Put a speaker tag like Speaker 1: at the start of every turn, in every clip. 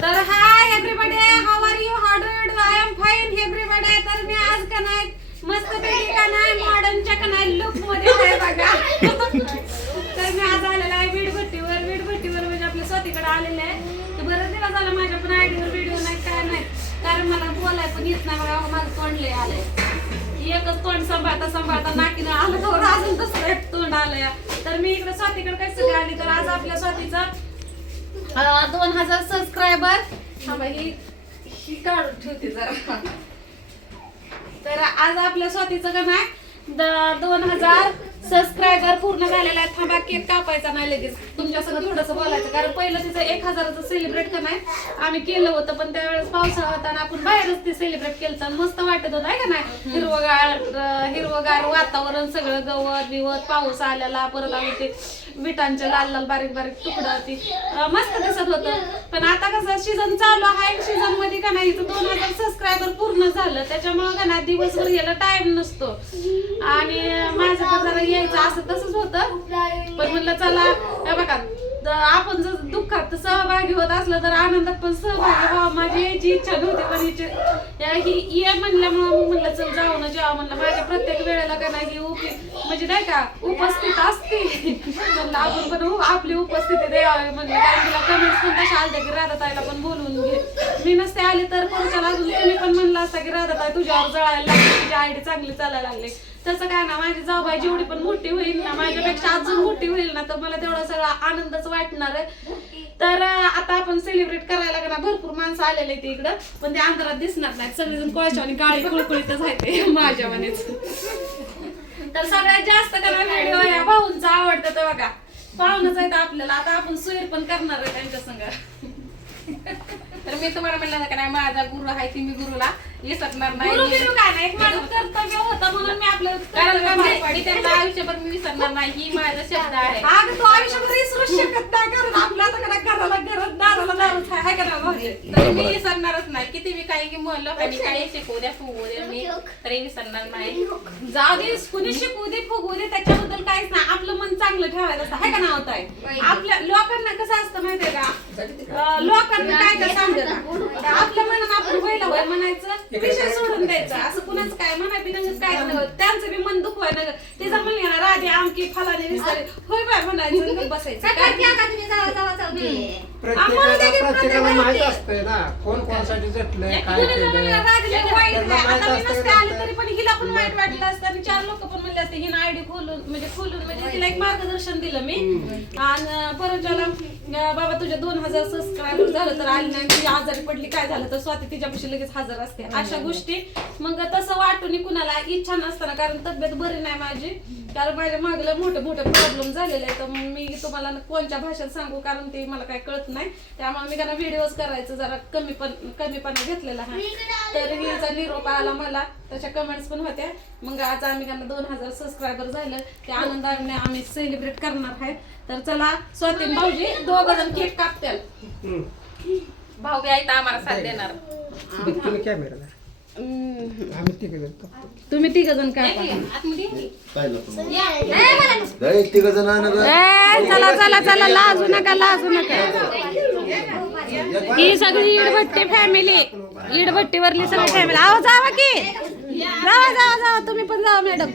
Speaker 1: तर hi everybody how are you how do you do I am fine everybody तर मी आज का नाही मस्त पैकी का नाही मॉडर्नच्या का नाही लुकमध्ये आहे बघा. तर मी आज आलेला आहे वीडभट्टीवर वीडभट्टीवर म्हणजे आपल्या स्वतःकडे आलेले आहे. तर बरं दिवस झाला माझ्या पण आयडीवर व्हिडिओ नाही काय नाही. कारण मला बोलाय पण येत नाही बघा माझं तोंड लय आलंय. एकच तोंड सांभाळता सांभाळता नाकीनं आलं तर अजून तसं एक तोंड आलंय. तर मी इकडे स्वातीकडे कसं आली तर आज आपल्या स्वातीचं दोन हजार सबस्क्रायबर ही ही काढून ठेवते जरा. तर आज आपल्या स्वातीचं का नाही दोन हजार सबस्क्रायबर पूर्ण झालेला आहे. थांबा केक कापायचा नाही लगेच. तुमच्यासोबत थोडंसं बोलायचं कारण पहिलं तिचं एक हजाराचं सेलिब्रेट का नाही आम्ही केलं होतं पण त्यावेळेस पावसाळा होता आणि आपण बाहेरच ते सेलिब्रेट केलं. तर मस्त वाटत होतं आहे का नाही? हिरवगार हिरवगार वातावरण सगळं गवत बिवत पाऊस आलेला परत आम्ही ते विटांचे लाल लाल बारीक बारीक तुकडं ती मस्त दिसत होतं. पण आता कसं सीझन चालू आहे. सीझनमध्ये का नाही इथं दोन हजार सबस्क्रायबर पूर्ण झालं. त्याच्यामुळे का नाही दिवसभर यायला टाइम नसतो. आणि माझं पण जरा यायचं असं तसंच होतं. पण म्हणलं चला बघा आपण जर दुःखात सहभागी होत असलं तर आनंदात पण सहभागी व्हावं. माझी यायची इच्छा नव्हती पण हिची या- ही ये म्हणल्यामुळं मग म्हणलं चल जाऊ ना जेव्हा म्हणलं. माझ्या प्रत्येक वेळेला का नाही उपी म्हणजे नाही का उपस्थित असते. म्हणलं आपण पण आपली उपस्थिती द्यावी. म्हणलं कारण तिला कमेंट्स पण तशा आलत्या की राधाताईला पण बोलवून घे. मी नसते आली तर पुढच्याला अजून तुम्ही पण म्हणलं असता की राधाताई तुझ्यावर जळायला लागली तुझी आयडी चांगली चालायला लागली. तसं काय ना माझी जाऊबाई जेवढी पण मोठी होईल ना माझ्यापेक्षा अजून मोठी होईल ना तर मला तेवढा सगळा आनंदच वाटणार आहे. तर आता आपण सेलिब्रेट करायला का ना भरपूर माणसं आलेले ते इकडं पण ते अंधारात दिसणार नाहीत. सगळेजण कोळच्या आणि गाडी कुळकुळीतच आहे ते माझ्या मनेच तर सगळ्यात जास्त करा व्हिडिओ या भाऊंचा आवडतं तर बघा. पाहुणच आहेत आपल्याला. आता आपण सुईर पण करणार आहे त्यांच्या संग.
Speaker 2: तर मी तुम्हाला म्हणलं का नाही माझा गुरु आहे ती मी गुरुला. विसरणार
Speaker 1: गुरु
Speaker 2: नाही
Speaker 1: बिरु काय नाही एक माझं कर्तव्य होतं म्हणून मी आपलं
Speaker 2: कारण
Speaker 1: कर्तव्य
Speaker 2: का
Speaker 1: पार
Speaker 2: मी-
Speaker 1: पाडते.
Speaker 2: मी त्यांना आयुष्यभर मी विसरणार नाही ही माझा शब्द आहे.
Speaker 1: अगं तू आयुष्यामध्ये विसरूच शकत नाही कारण आपल्या आता कडे घराला घरात दाराला दारूच आहे हाय का नाही भाऊजी?
Speaker 2: तरी मी विसरणारच नाही. किती मी काही की म्हणलं आणि काही शिकवू द्या फुगू द्या मी तरी विसरणार नाही.
Speaker 1: जाऊ दे कुणी शिकू दे फुगू दे त्याच्याबद्दल काहीच नाही. आपलं मन चांगलं ठेवायचं असतं हाय का नाव ताई आपल्या लोकांना कसं असतं माहितीये का? अं, लोकांना काय काय सांगत आपल्या मनात आपण व्हायला वय म्हणायचं विषय सोडून द्यायचा. असं कुणाचं काय? म्हणा बिनाचं काय नव्हतं. त्यांचं बी मन दुखवाय ना ते म्हणले ना राधे आमकी फलाने विसरे होय बाय म्हणायचं आणि बसायचं. काय?
Speaker 3: प्रत्येकाला प्रत्येकाला माहीत असतंय ना. कोण कोणासाठी झटलंय काय केलंय?
Speaker 1: चार लोक पण म्हणले असते हिनं आयडी खोलून म्हणजे खोलून म्हणजे तिला एक मार्गदर्शन दिलं मी. आणि परत बाबा तुझ्या दोन हजार सबस्क्रायबर झालं तर आली नाही तुझी आजारी पडली काय झालं तर स्वाती तिच्यापाशी लगेच हजर असते. अशा गोष्टी. मग तसं वाटून कुणाला इच्छा नसताना कारण तब्येत बरी नाही माझी. कारण माझ्या मागलं मोठे मोठे प्रॉब्लेम झालेले तर मी तुम्हाला कोणत्या भाषेत सांगू? कारण ते मला काय कळत नाही. त्यामुळे मी त्यांना व्हिडिओज करायचं जरा कमी पण कमीपणा घेतलेला आहे तर हिचा निरोप आला मला. त्याच्या कमेंट्स पण होत्या. मग आज आम्ही त्यांना दोन हजार सबस्क्रायबर झालं. त्या आनंदाने आम्ही सेलिब्रेट करणार आहे. तर चला स्वातीन भाऊजी दोघ जण केक कापतील.
Speaker 2: भाऊ बी आहेत आम्हाला साथ देणार.
Speaker 3: कॅमेराला आम्ही
Speaker 1: तुम्ही तिघ जण कापा
Speaker 4: तिघ जण
Speaker 1: चला चला चला लाजू नका लाजू नका. ही सगळी इडभट्टी फॅमिली इडभट्टीवरली सगळी फॅमिली आहो जावा की. जावा जावा जावा. तुम्ही पण जावा मॅडम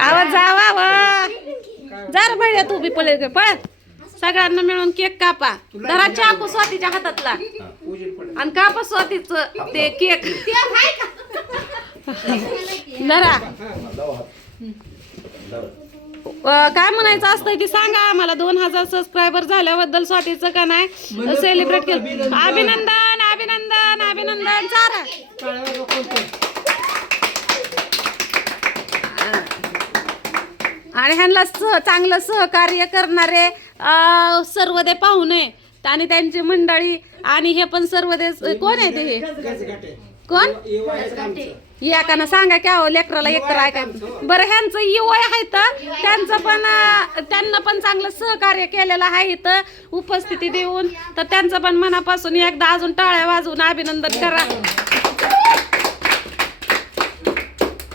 Speaker 1: आवाज जावा वा. जर भैया तू बी पळे पळ. सगळ्यांना मिळून केक कापा. धरा चाकू स्वातीच्या हातातला. आणि कापा स्वातीच? ते केक. धरा काय म्हणायचं असतं की सांगा आम्हाला. दोन हजार सबस्क्रायबर झाल्याबद्दल स्वातीचं का नाही? सेलिब्रेट केलं. अभिनंदन. अभिनंदन अभिनंदन
Speaker 3: कोणतं
Speaker 1: आणि ह्यांना सह चांगलं सहकार्य करणारे सर्व ते पाहुणे आणि त्यांची मंडळी आणि हे पण सर्व ते कोण आहे ते हे? कोण?
Speaker 3: येवायचं आमचं.
Speaker 1: या का ना सांगा की अहो लेकराला एक तर ऐका बरं ह्यांचं युवय आहे. तर त्यांचं पण त्यांना पण चांगलं सहकार्य केलेलं आहे इथं उपस्थिती देऊन. तर त्यांचं पण मनापासून एकदा अजून टाळ्या वाजवून अभिनंदन करा.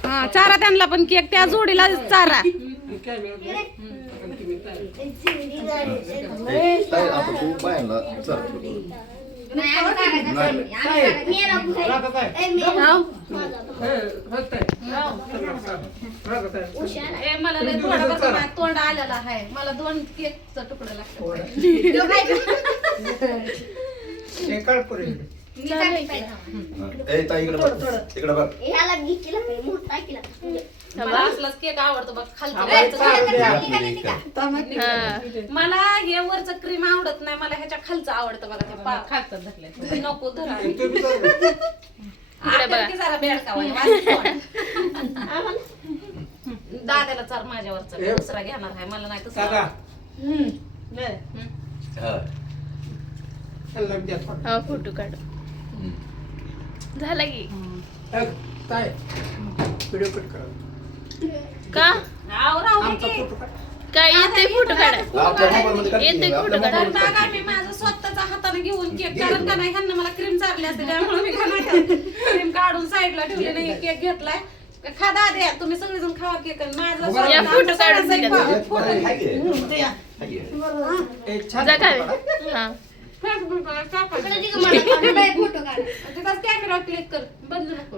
Speaker 1: हा चारा त्यांना पण केक त्या जोडीला चारा. हो.
Speaker 3: हे,
Speaker 1: मला थोडं तोंड आलेला आहे. मला दोन केकचा तुकडा लागतो?
Speaker 3: हे
Speaker 4: इकडे बघ इकडे बघ.
Speaker 1: मला असलाच केक आवडतो बघ. खालचं? मला हे वरचं क्रीम आवडत नाही मला ह्याच्या खालचं आवडतं बघा ते पा- नको धरा. जरा बेडकावाय. दादाला चार माझ्यावरचा. दुसरा घेणार आहे मला नाही तसं.
Speaker 3: दादा.
Speaker 4: हा.
Speaker 5: हा फोटो काढ. झाला की.
Speaker 3: व्हिडिओ कट करा.
Speaker 5: का?
Speaker 3: आमचा फ़ोटो काढ.
Speaker 5: काय येते फ़ोटो काढ.
Speaker 4: आपल्या मोबाईल मध्ये काढ की.
Speaker 5: येते
Speaker 4: आपल्या
Speaker 5: कुठं
Speaker 1: तर
Speaker 4: मोबाईल मध्ये
Speaker 1: बघा मी माझं स्वतःचा हाताने घेऊन केक कारण का नाही? ह्यांना मला क्रीम चारली असते त्यामुळे मी क्रीम काढून साईडला ठेवले नाही केक घेतलाय. खा द्या तुम्ही सगळेजण खावा केक आणि माझं
Speaker 3: या
Speaker 1: स्वतःचा
Speaker 5: फ़ोटो काढून
Speaker 1: सगळ्यांचा
Speaker 5: दिला.
Speaker 1: एक
Speaker 4: एक पण आहे की?
Speaker 1: फ़ोटो
Speaker 4: की?
Speaker 3: हे, छान
Speaker 5: जा काय
Speaker 3: फ़ोटो काढा.
Speaker 5: हा.
Speaker 1: फेसबुकला टाकायचं.
Speaker 6: इकडे तिकडे मला काढून एक फ़ोटो काढ.
Speaker 1: तिथंच कॅमेरा क्लिक कर. बदलू नको.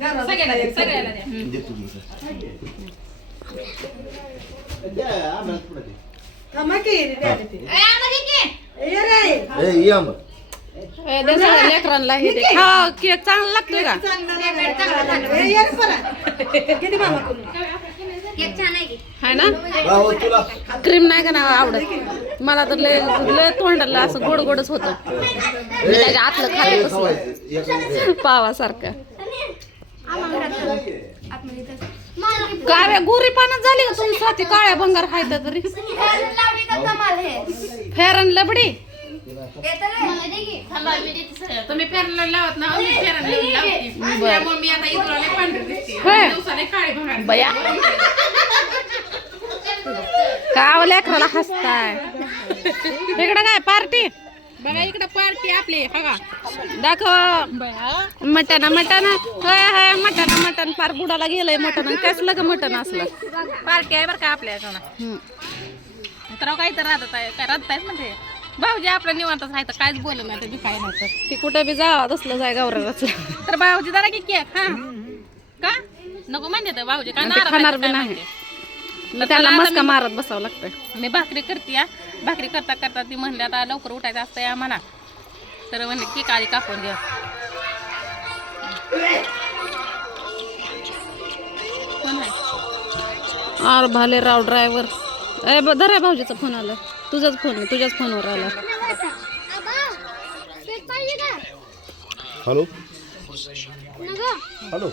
Speaker 1: चालवायला
Speaker 4: हे थांब.
Speaker 1: द्या,
Speaker 4: दे.
Speaker 6: ए, की.
Speaker 4: ए, ये आंबा.
Speaker 5: लेकरांला हे दे. हा केक चांगला लागतोय का
Speaker 6: केक छान आहे की.
Speaker 5: हाय ना
Speaker 4: हा, हो, तुला
Speaker 5: क्रीम नाही का ना आवडत मला तर लय लय तोंडाला असं गोड गोडच होतं त्याच्या आतलं.
Speaker 4: खावायचं. एक-
Speaker 5: पावासारखं
Speaker 6: आतमध्ये तर.
Speaker 5: काय गोरी पाण्यात झाली का तुमची स्वाती काळ्या भंगार खायचं तरी
Speaker 6: फेरन लावली का कमाल हे?
Speaker 5: फेरन लबडी.
Speaker 2: तुम्ही फेरायला लावत ना मी फेरायला लावून लावते. त्यामुळे मी आता इतराला पांढरी दिसते.
Speaker 5: होय.
Speaker 2: दिवसाने काळी बघा
Speaker 5: बया. काव लेकराला हसताय. इकडं काय पार्टी?
Speaker 2: बघा इकडे पार्टी आपली बघा.
Speaker 5: दाखव. मटन मटन होय मटन फार बुडाला गेलंय मटन कसलं ग मटन असलं.
Speaker 2: पार्टी आहे बरं का आपल्याकडं
Speaker 5: हम्म.
Speaker 2: तर काय तर राहत आहे काय राहत आहेत म्हणजे. भाऊजी आपलं निवांतच आहे तर काहीच बोलत नाही काय नाही तर.
Speaker 5: ती कुठं बी जावा तसलं जाय गावराच
Speaker 2: तर भाऊजी जरा की केक हा. का? नको म्हणते तर भाऊजी काय
Speaker 5: आणि
Speaker 2: नाराज
Speaker 5: खाणार
Speaker 2: आहेत
Speaker 5: बी
Speaker 2: काय
Speaker 5: नाही.
Speaker 2: म्हणते.
Speaker 5: त्याला मस्का मारत बसावं लागतं
Speaker 2: मी भाकरी करते या भाकरी करता करता ती म्हणली आता लवकर उठायचं असतं या म्हणा तर म्हणले की काळी कापून घ्या
Speaker 5: आर भाले राव ड्रायव्हर ए ब- धर भाऊजीचा फोन आला. तुझाच फोन आहे तुझ्याच फोनवर आला?
Speaker 4: हॅलो. हॅलो